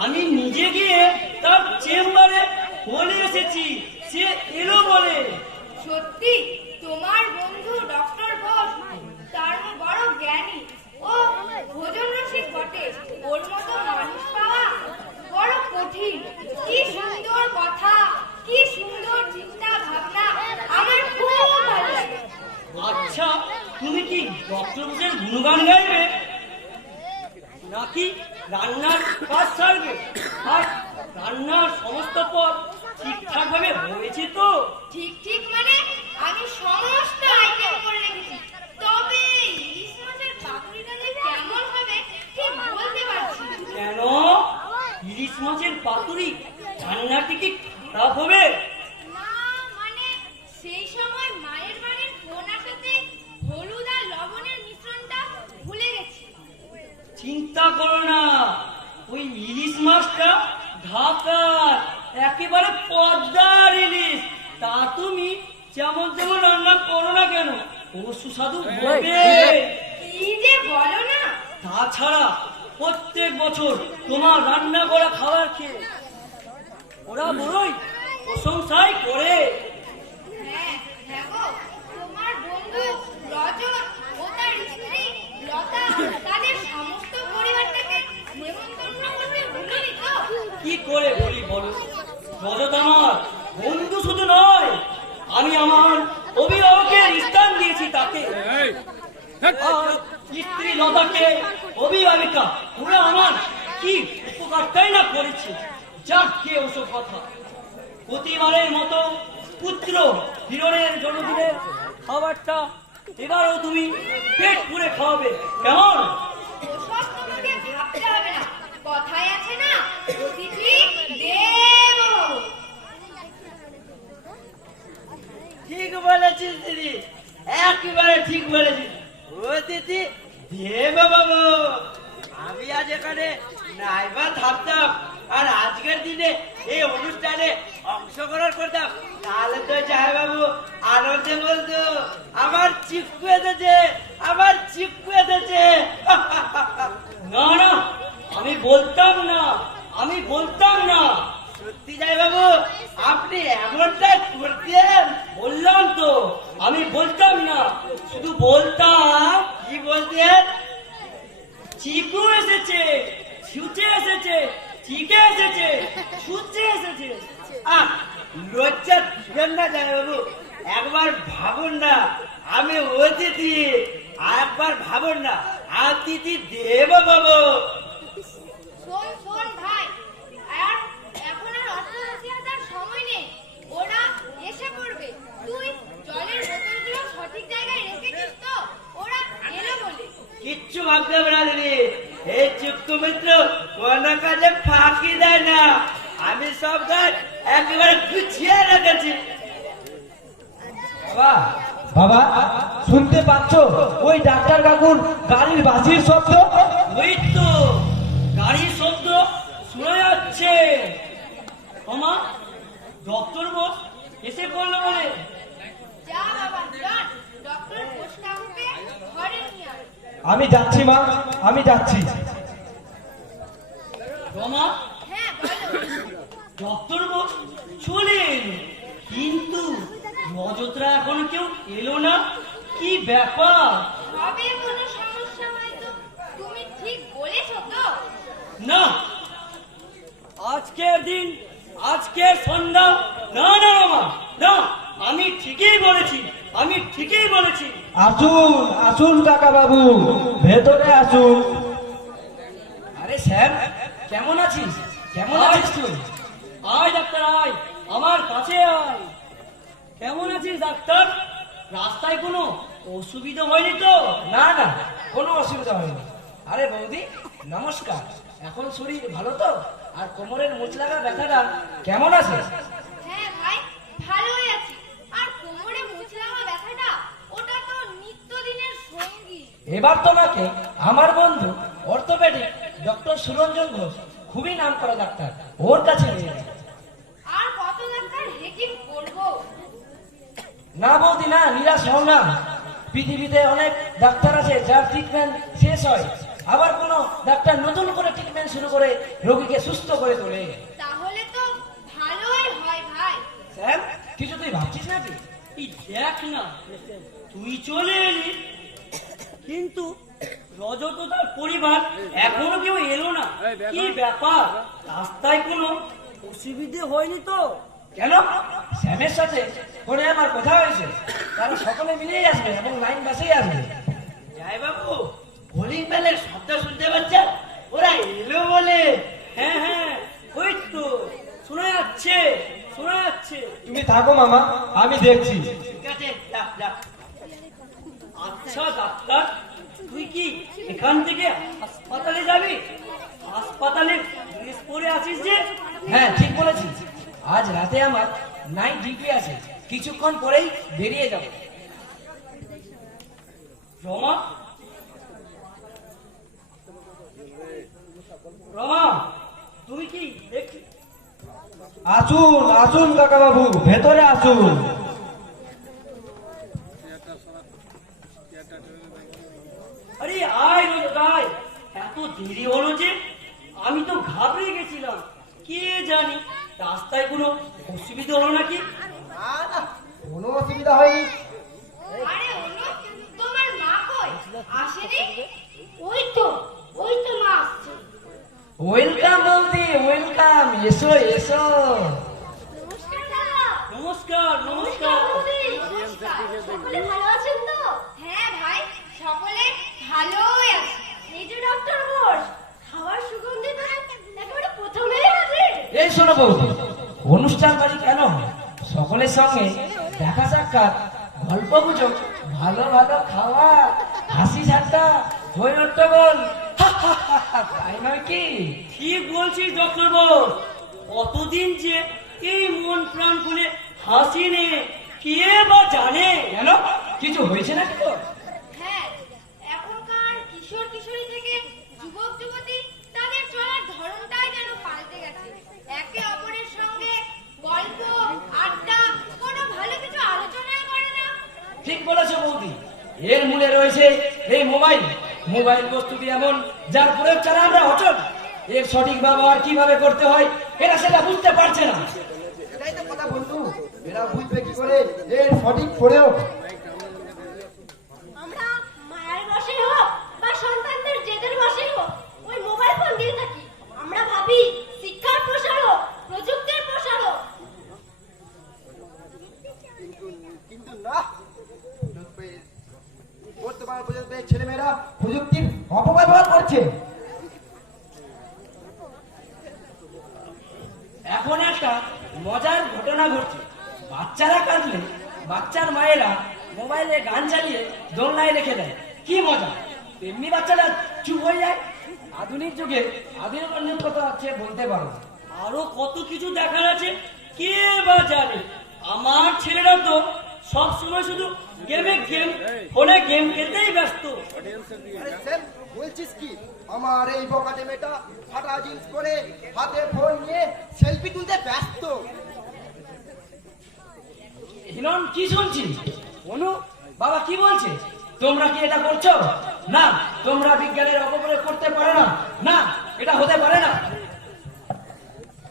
আমি নিজে গিয়ে তার চেম্বারে বলে এসেছি, সে এলো বলে। সত্যি তোমার বন্ধু ডক্টর বোস তার বড় জ্ঞানী ও ভোজন রসিক বটে। ওর মতো মানুষ পাওয়া বড় কঠিন। কি সুন্দর কথা, কি সুন্দর চিন্তা ভাবনা, আমার খুব ভালো লাগে। আচ্ছা, তুমি কি ডক্টর বোসের গুণগান গাইবে নাকি রান্নার কাজ ছাড়বে? আর রান্নার সমস্ত পদ ঠিকঠাক ভাবে হয়েছে তো? ঠিক ঠিক মানে আমি সমস্ত আইটেম করে রেখেছি, তবে ইলিশ মাছের পাতুরিটা যে কেমন হবে ঠিক বলতে পারছি না। কেন, ইলিশ মাছের পাতুরি রান্নাটি কি খারাপ হবে? না মানে সেই সময় মায়ের বাড়ির ফোন আসাতে হলুদ আর লবণের মিশ্রণটা ভুলে গেছি। চিন্তা করো না, ওই ইলিশ মাছটা ঢাকার একেবারে পদ্মার ইলিশ। তা তুমি যেমন যেমন রান্না করো না কেন, ও সুস্বাদু হবে। কি যে বলো না। তাছাড়া প্রত্যেক বছর তোমার রান্না করা খাবার খেয়ে ওরা বড়ই প্রশংসাই করে। হ্যাঁ হ্যাঁ গো, তোমার বন্ধু রজত ও তার স্ত্রী লতা তাদের সমস্ত পরিবারটাকে নেমন্তন্ন করতে ভুলিনি তো? কি করে বলি বলো, রজত আমার বন্ধু শুধু নয়, আমি আমার অভিভাবকের স্থান দিয়েছি তাকে। আর স্ত্রী লতাকে অভিভাবিকা, ওরা আমার কি উপকারটাই না করেছে। যাক কে ওসব কথা, প্রতিবারের মতো পুত্র হিরণের জন্মদিনের খাবারটা এবারও তুমি পেট পুরে খাওয়াবে, কেমন? ওসব তোমাকে ভাবতে হবে না, কথায় আছে না, অতিথি দেব ভব। ঠিক বলেছিস দিদি, একেবারে ঠিক বলেছিস। অতিথি দেব বাবু। আমি আজ এখানে নাইবা থাকতাম আর আজকের দিনে এই অনুষ্ঠানে অংশগ্রহণ করতাম, তাহলে তো জাহাই বাবু আনন্দে বলতো আমার চিক্কু এসেছে, আমার চিক্কু এসেছে। না না, আমি বলতাম না, আমি বলতাম না। সত্যি জাহাই বাবু, আপনি এমনটা করতেন? বললাম তো আমি বলতাম না, শুধু বলতাম কি বলতেন? চিকু এসেছে, ছুটে এসেছে, চিকে এসেছে, ছুটে এসেছে। আহ, লজ্জা দিবেন না জাহাই বাবু, একবার ভাবুন না আমি অতিথি, আর একবার ভাবুন না অতিথি দেব বাবু। শোন শোন ভাই, আর এখন আর অত রসিকতার সময় নেই। কিচ্ছু ভাবতে হবে না দিদি, এই চুক্তু মিত্র কোনো কাজে ফাঁকি দেয় না, আমি সব কাজ একেবারে গুছিয়ে রেখেছি। বাবা বাবা শুনতে পাচ্ছ ওই ডাক্তার কাকুর গাড়ির বাজির শব্দ? ওই তো গাড়ির শব্দ শোনা যাচ্ছে। ওমা, ডক্টর বস এসে পড়লো বলে। যা বাবা যান, ডক্টর বোস কাকুকে ঘরে নিয়ে আয়। আমি যাচ্ছি মা, আমি যাচ্ছি। রমা, হ্যাঁ বলো। ডক্টর বস চলে এলো, কিন্তু রজতরা এখন কেউ এলো না, কি ব্যাপার? হবে কোনো সমস্যা হয়তো, তুমি ঠিক বলেছো তো? না, আজকের দিন, আজকের সন্ধ্যা, না না রমা, না, আমি ঠিকই বলেছি, আমি ঠিকই বলেছি। আসুন আসুন কাকা বাবু, ভেতরে আসুন। আরে স্যার, কেমন আছিস? কেমন আছিস তুই? আয় ডাক্তার আয়, আমার কাছে আয়। কেমন আছিস ডাক্তার? রাস্তায় কোনো অসুবিধা হয়নি তো? না না, কোনো অসুবিধা হয়নি। আরে বৌদি নমস্কার, এখন শরীর ভালো তো? আর কোমরের মুচ লাগা ব্যথাটা কেমন আছে? হ্যাঁ ভাই, ভালোই আছি। আর কোমরে মুছে লাগা ব্যথাটা, ওটা তো নিত্যদিনের সঙ্গী। এবার তোমাকে আমার বন্ধু অর্থোপেডিক ডক্টর সুরঞ্জন ঘোষ, খুবই নাম করা ডাক্তার, ওর কাছে নিয়ে যাও। আর কত ডাক্তার হেকিম করবো? না বৌদি না, নিরাশ হও না। পৃথিবীতে অনেক ডাক্তার আছে যার ট্রিটমেন্ট শেষ হয়, আবার কোনো ডাক্তার নতুন করে ট্রিটমেন্ট শুরু করে রোগীকে সুস্থ করে তোলে। তাহলে তো ভালোই হয় ভাই। স্যার, কিছু তুই ভাবছিস নাকি? এই দেখ না, তুই চলে এলি, কিন্তু রজত ও তার পরিবার এখনো কেউ এলো না, কি ব্যাপার? রাস্তায় কোনো অসুবিধে হয়নি তো? কেন? স্যামের সাথে ফোনে আমার কথা হয়েছে, তারা সকলে মিলেই আসবে এবং লাইন বাসেই আসবে। জয় বাবু, হোলিং বেলের শব্দ শুনতে পাচ্ছেন? ওরা এলো বলে। হ্যাঁ হ্যাঁ, ওই তো শোনা যাচ্ছে, শোনা যাচ্ছে। তুমি থাকো মামা, আমি দেখছি। ঠিক আছে, যা যা। আচ্ছা ডাক্তার, তুই কি এখান থেকে হাসপাতালে যাবি? হাসপাতালে ড্রেস পরে আছিস যে? হ্যাঁ ঠিক বলেছিস, আজ রাতে আমার নাইট ডিউটি আছে, কিছুক্ষণ পরেই বেরিয়ে যাব। রমা, রমা, তুই কি দেখছিস? আসুন আসুন কাকা বাবু, ভেতরে আসুন। আরে আয় রোজ আয়, এত দেরি হলো যে? আমি তো ঘাবড়ে গেছিলাম, কে জানি রাস্তায় কোনো অসুবিধা হলো নাকি? না না, কোনো অসুবিধা হয়নি। আরে অনু, তোমার মা কই? আসেনি? ওই তো মা আসছে। ওয়েলকাম বৌদি, ওয়েলকাম, এসো এসো। নমস্কার দাদা। নমস্কার নমস্কার। নমস্কার। সকলে ভালো আছেন তো? হ্যাঁ ভাই, সকলে ভালোই আছে। এই যে ডক্টর বোস, খাবার সুগন্ধি তো একেবারে প্রথমেই হাজির। এই শোনো বৌদি, অনুষ্ঠান বাড়ি কেন হয়? সকলের সঙ্গে দেখা সাক্ষাৎ, গল্প গুজব, ভালো ভালো খাওয়া, হাসি ঠাট্টা, হই হট্টগোল, তাই নয় কি? ঠিক বলছিস ডক্টর বোস, কতদিন যে এই মন প্রাণ খুলে হাসি নে, কে বা জানে? কেন, কিছু হয়েছে নাকি তো? হ্যাঁ, এখনকার কিশোর কিশোরী থেকে যুবক যুবতী, তাদের চলার ধরনটাই যেন পাল্টে গেছে। একে অপরের সঙ্গে গল্প, আড্ডা, কোনো ভালো কিছু আলোচনাই করে না। ঠিক বলেছো বৌদি, এর মূলে রয়েছে এই মোবাইল। মোবাইল বস্তুটি এমন যার প্রয়োগ ছাড়া আমরা অচল। এর সঠিক ব্যবহার কিভাবে করতে হয় এরা সেটা বুঝতে পারছে না। এটাই তো কথা বন্ধু, এরা বুঝবে কি করে এর সঠিক প্রয়োগ? আমরা মায়ের বসে হোক বা সন্তানদের জেদের বসে হোক, ওই মোবাইল ফোন দিয়ে থাকি। আমরা ভাবি শিক্ষার প্রসার হোক, প্রযুক্তির প্রসার হোক। কিন্তু না, বর্তমান প্রজন্মের ছেলেমেয়েরা প্রযুক্তির অপব্যবহার করছে। এখন একটা মজার ঘটনা ঘটছে। বাচ্চারা কাঁদলে বাচ্চার মায়েরা মোবাইলে গান চালিয়ে দোলনায় রেখে দেয়, কি মজা! তেমনি বাচ্চারা চুপ হয়ে যায়। আধুনিক যুগে আধুনিক অন্য কথা আছে বলতে পারো। আরো কত কিছু দেখার আছে, কে বা জানে। আমার ছেলেরা তো সব সময় শুধু ফোনে গেম খেলতেই ব্যস্ত। আরে স্যার, বলছিস কি? আমার এই বকাটে মেয়েটা ফাটা জিন্স পরে হাতে ফোন নিয়ে সেলফি তুলতে ব্যস্ত। হিরণ কি শুনছি? অনু বাবা কি বলছে? তোমরা কি এটা করছো? না, তোমরা বিজ্ঞানের অপপ্রয়োগ করতে পারো না। না, এটা হতে পারে না।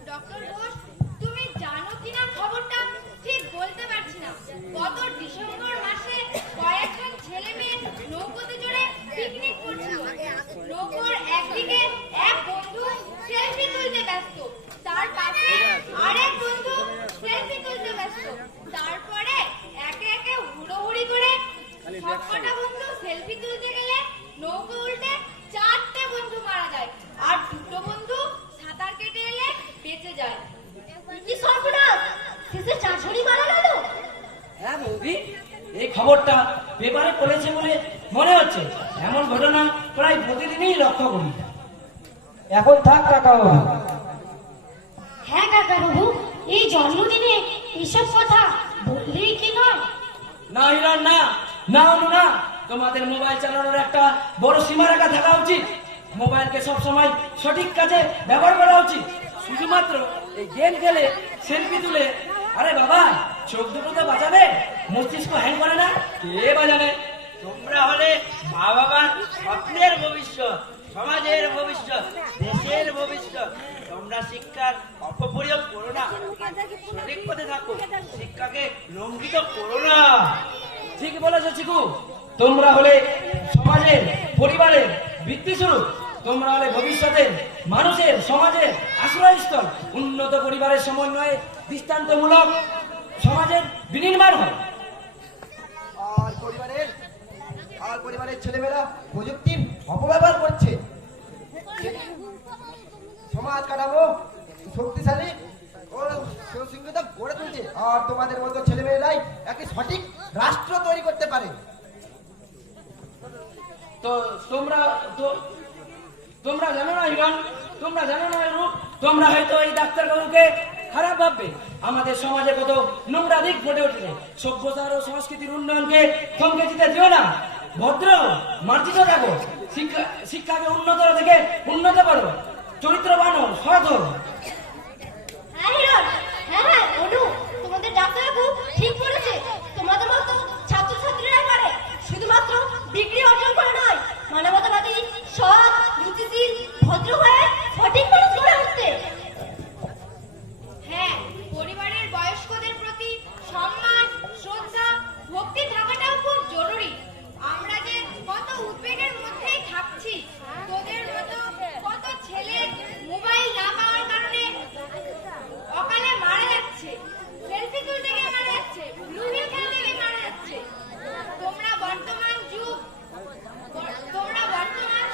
ডক্টর ঘোষ, তুমি জানো কিনা খবরটা ঠিক বলতে পারছি না। গত ডিসেম্বর মাসে কয়েকজন ছেলে মেয়ে নৌকোতে চড়ে পিকনিক করছিল। নৌকোর একদিকে এক বন্ধু সেলফি তুলতে ব্যস্ত, তার পাশে আরেক বন্ধু সেলফি তুলতে ব্যস্ত। তারপরে একে একে হুড়োহুড়ি করে সবকটা বন্ধু সেলফি তুলতে গেলে নৌকো উল্টে 4টে বন্ধু মারা যায়, আর 2টো বন্ধু সাঁতার কেটে এলে বেঁচে যায়। কি সর্বনাশ, শেষে চারজনই মারা গেল। হ্যাঁ বৌদি, এই খবরটা পেপারে পড়েছে বলে মনে হচ্ছে। এমন ঘটনা প্রায় প্রতিদিনই লক্ষ্য করি। এখন থাক কাকা বাবু। হ্যাঁ কাকা বাবু, এই জন্মদিনে এসব কথা বললেই কি নয়। না হিরণ, না না অনু, না। তোমাদের মোবাইল চালানোর একটা বড় সীমারেখা থাকা উচিত। মোবাইলকে সব সময় সঠিক কাজে ব্যবহার করা উচিত। শুধুমাত্র এই গেম খেলে সেলফি তুলে, আরে বাবা, চোখ দুটো তো বাঁচাবে, মস্তিষ্ক হ্যাং করে না, কে বাজাবে? তোমরা হলে মা বাবার স্বপ্নের ভবিষ্যৎ, সমাজের ভবিষ্যৎ, দেশের ভবিষ্যৎ। তোমরা শিক্ষার অপপ্রয়োগ করো না, সঠিক পথে থাকো, শিক্ষাকে লঙ্ঘিত করো না। ঠিক বলেছো চিকু, তোমরা হলে সমাজের, পরিবারের ভিত্তিস্বরূপ। তোমরা হলে ভবিষ্যতের মানুষের, সমাজের আশ্রয়স্থল। উন্নত পরিবারের সমন্বয়ে দৃষ্টান্তমূলক সমাজের বিনির্মাণ হয়। আর পরিবারের ছেলেমেয়েরা প্রযুক্তির অপব্যবহার করছে। সমাজ কাঠামো শক্তিশালী ও সুশৃঙ্খলা গড়ে তুলছে, আর তোমাদের মতো ছেলেমেয়েরাই একটি সঠিক রাষ্ট্র তৈরি করতে পারে। তো তোমরা জানো না হিরণ, তোমরা জানো না রূপ, তোমরা হয়তো এই ডাক্তারবাবুকে খারাপ ভাববে। আমাদের সমাজে কত নোংরা দিক ফুটে উঠেছে। সভ্যতার ও সংস্কৃতির উন্নয়নকে থমকে দিতে দিও না। ভদ্র মার্জিত থাকো, শিক্ষাকে উন্নত থেকে উন্নত করো, চরিত্রবান হও, সৎ হও। হ্যাঁ হিরণ, হ্যাঁ অনু, তোমাদের ডাক্তারবাবু ঠিক বলেছে। তোমাদের মতো ছাত্রছাত্রীরা পারে শুধুমাত্র ডিগ্রি অর্জন করে নয়, মানবতাবাদী, সৎ, রুচিশীল, ভদ্র হয়ে সঠিক মানুষ গড়ে উঠতে। হ্যাঁ, পরিবারের বয়স্কদের প্রতি সম্মান, শ্রদ্ধা, ভক্তি থাকাটাও খুব জরুরি। আমরা যে কত উদ্বেগের মধ্যেই থাকছি, তোদের মতো কত ছেলে মোবাইল না পাওয়ার কারণে অকালে মারা যাচ্ছে, সেলফি তুলতে গিয়ে মারা যাচ্ছে, লুডো খেলতে গিয়ে মারা যাচ্ছে। তোমরা বর্তমান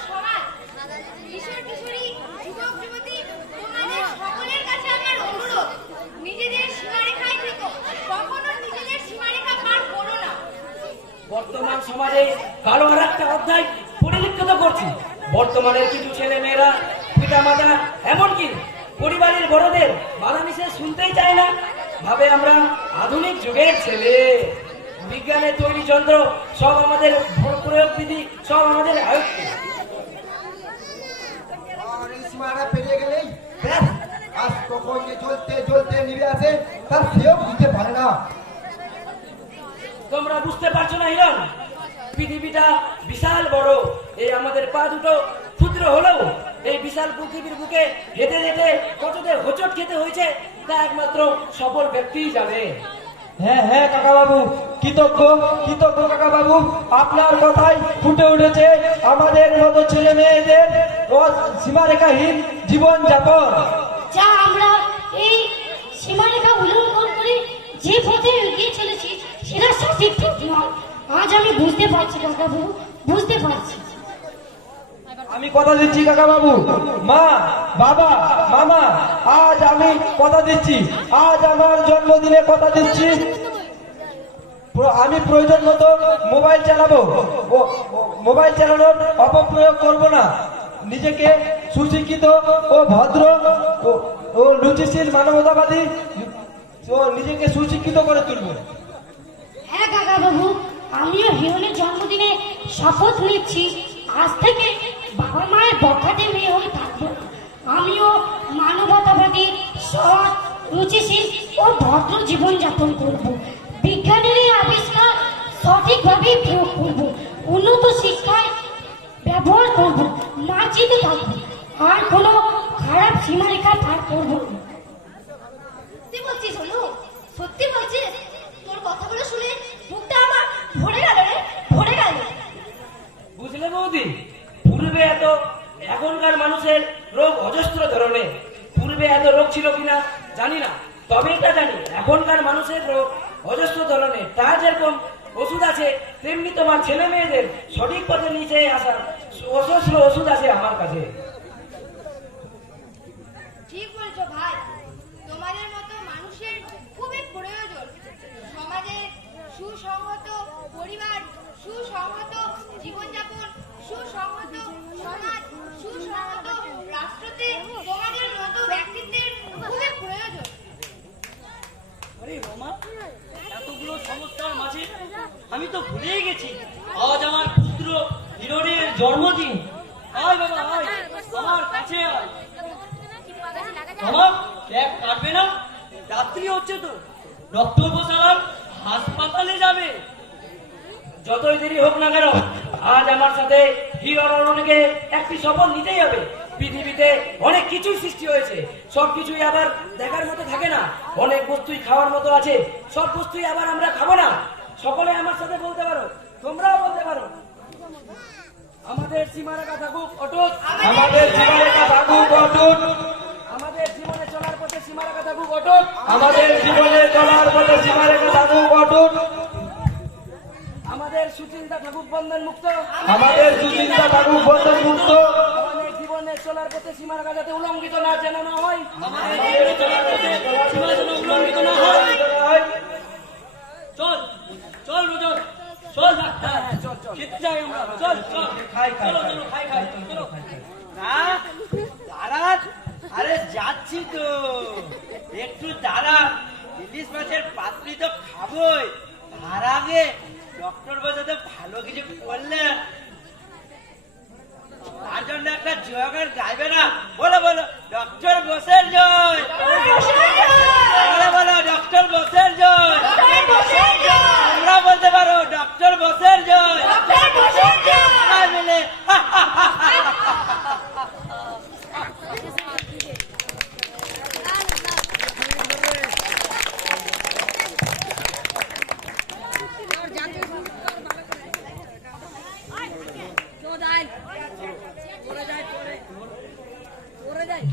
সমাজ, কিশোর কিশোরী, যুবক যুবতী, তোমাদের সকলের কাছে আমার অনুরোধ, নিজেদের সীমারেখায় থেকো, কখনো নিজেদের সীমারেখা পার করো না। বর্তমান সমাজে কালো আর একটা অধ্যায় পরিলক্ষিত করছি। বর্তমানের কিছু ছেলে মেয়েরা, পিতা মাতা, এমনকি পরিবারের বড়দের বাধা নিষেধ শুনতেই চায় না। ভাবে আমরা আধুনিক যুগের ছেলে। বিজ্ঞানের তৈরি যন্ত্র সব আমাদের প্রয়োগ বিধি, সব আমাদের আয়ত্তে। আর এই সীমাটা পেরিয়ে গেলেই ব্যাস, আজ কখন যে জ্বলতে জ্বলতে নিভে আসে তার সেও বুঝতে পারে না। তোমরা বুঝতে পারছো না হিরণ, পৃথিবীটা বিশাল বড়। এই আমাদের পা দুটো ক্ষুদ্র হলেও এই বিশাল পৃথিবীর বুকে হেঁটে হেঁটে কতদের হোঁচট খেতে হয়েছে তা একমাত্র সফল ব্যক্তিই জানে। হ্যাঁ হ্যাঁ কাকা বাবু, কৃতজ্ঞ কৃতজ্ঞ কাকা বাবু, আপনার কথাই ফুটে উঠেছে আমাদের মতো ছেলে মেয়েদের সীমারেখাহীন জীবন যাপন। যা আমরা এই সীমারেখা উল্লঙ্ঘন করে যে পথে এগিয়ে চলেছি সেটা সঠিক পথ নয়। আজ আমি বুঝতে পারছি কাকাবাবু, বুঝতে পারছি। আমি কথা দিচ্ছি কাকা বাবু, মা, বাবা, মামা, আজ আমি কথা দিচ্ছি, আজ আমার জন্মদিনে কথা দিচ্ছি, আমি প্রয়োজন মতো মোবাইল চালাবো, মোবাইল চালানোর অপপ্রয়োগ করব না। নিজেকে সুশিক্ষিত ও ভদ্র ও রুচিশীল মানবতাবাদী ও নিজেকে সুশিক্ষিত করে তুলব। হ্যাঁ কাকা বাবু, আমিও হিরণের জন্মদিনে শপথ নিচ্ছি, আজ থেকে বাবা মায়ের বখাতে মেয়ে হয়ে থাকবো না। আমিও মানবতাবাদী, সৎ, রুচিশীল ও ভদ্র জীবনযাপন করব। বিজ্ঞানের এই আবিষ্কার সঠিকভাবে প্রয়োগ করব, উন্নত শিক্ষায় ব্যবহার করব, মার্জিত থাকবো, আর কোনো খারাপ সীমারেখা পার করব না। সত্যি বলছিস হলু? সত্যি বলছিস? তোর কথাগুলো শুনে মুখটা আমার ভরে গেল রে, ভরে গেল। বুঝলে বৌদি, পূর্বে এখনকার মানুষের রোগ অজস্র ধরনের। পূর্বে এত রোগ ছিল কিনা জানি না, তবে এটা জানি এখনকার মানুষের রোগ অজস্র ধরনের। তা যেরকম ওষুধ আছে, তেমনি তোমার ছেলে মেয়েদের সঠিক পথে নিচে আসার অজস্র ওষুধ আছে আমার কাছে। ঠিক বলছো ভাই, তোমাদের মতো মানুষের খুবই প্রয়োজন। সমাজে সুসংহত পরিবার, সুসংহত জীবনযাপন, সুসংহত সমাজ, সুসংহত রাষ্ট্রতে তোমাদের মতো ব্যক্তিত্বের খুবই প্রয়োজন। আরে রমা, এতগুলো সমস্যার মাঝে আমি তো ভুলেই গেছি আজ আমার পুত্র হিরণের জন্মদিন। আয় বাবা আয়, আমার কাছে আয়। আমার ক্যাব কাটবে না? রাত্রি হচ্ছে তো, ডক্টর বসালাম হাসপাতালে যাবে। যতই দেরি হোক না কেন, আজ আমার সাথে হিরণকে একটি শপথ নিতেই হবে। পৃথিবীতে অনেক কিছুই সৃষ্টি হয়েছে, সব কিছুই আবার দেখার মতো থাকে না। অনেক বস্তুই খাওয়ার মতো আছে, সব বস্তুই আবার আমরা খাবো না। সকলে আমার সাথে বলতে পারো, তোমরাও বলতে পারো, আমাদের সীমারেখা থাকুক অটুট, আমাদের সীমারেখা থাকুক অটুট, আমাদের জীবনে চলার পথে সীমারেখা থাকুক অটুট, আমাদের জীবনে চলার পথে সীমারেখা থাকুক অটুট, আমাদের সুচিন্তা থাকুক বন্ধন মুক্ত, আমাদের সুচিন্তা থাকুক বন্ধন মুক্ত, আমাদের জীবনে চলার পথে সীমারেখা যাতে উল্লঙ্ঘিত না যেন না হয়। আমাদের জীবনে চলার পথে সীমা যেন উল্লঙ্ঘিত না হয়। চল চল রোজন, চল ডাক্তার, খেতে যাই আমরা। চল চল, চলো চলো, খাই খাই, চলো। না দাঁড়ান, আরে যাচ্ছি তো, একটু দাঁড়ান। ইলিশ মাছের পাত্রি তো খাবোই, তার আগে ডক্টর বসাতে ভালো কিছু করলে তার জন্য একটা জয়গান গাইবে না? বলো বলো, ডক্টর বসের জয়, বলো বলো, ডক্টর বসের জয়। তোমরা বলতে পারো, ডক্টর বসের জয়। সবাই মিলে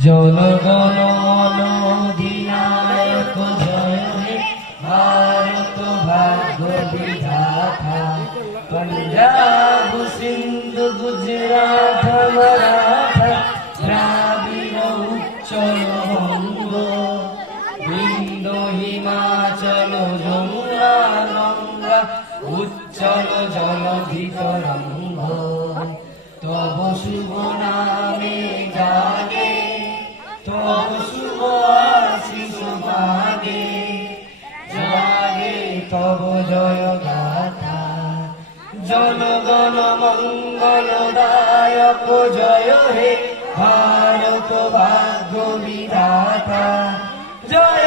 জনগণ অধিনায়ক জয় হে ভারত ভাগ্য বিধাতা, পঞ্জাব সিন্ধু গুজরাট মারাঠা দ্রাবিড় উচ্চল বঙ্গ, বিন্দ হিমাচল যমুনা গঙ্গা উচ্চল জলধি তরঙ্গ, তব শুভ নামে জাগে, তব শুভ আশিস মাগে, জাগে তব জয় গাথা। জনগণ মঙ্গলদায়ক জয় হে ভারত ভাগ্য বিধাতা, জয়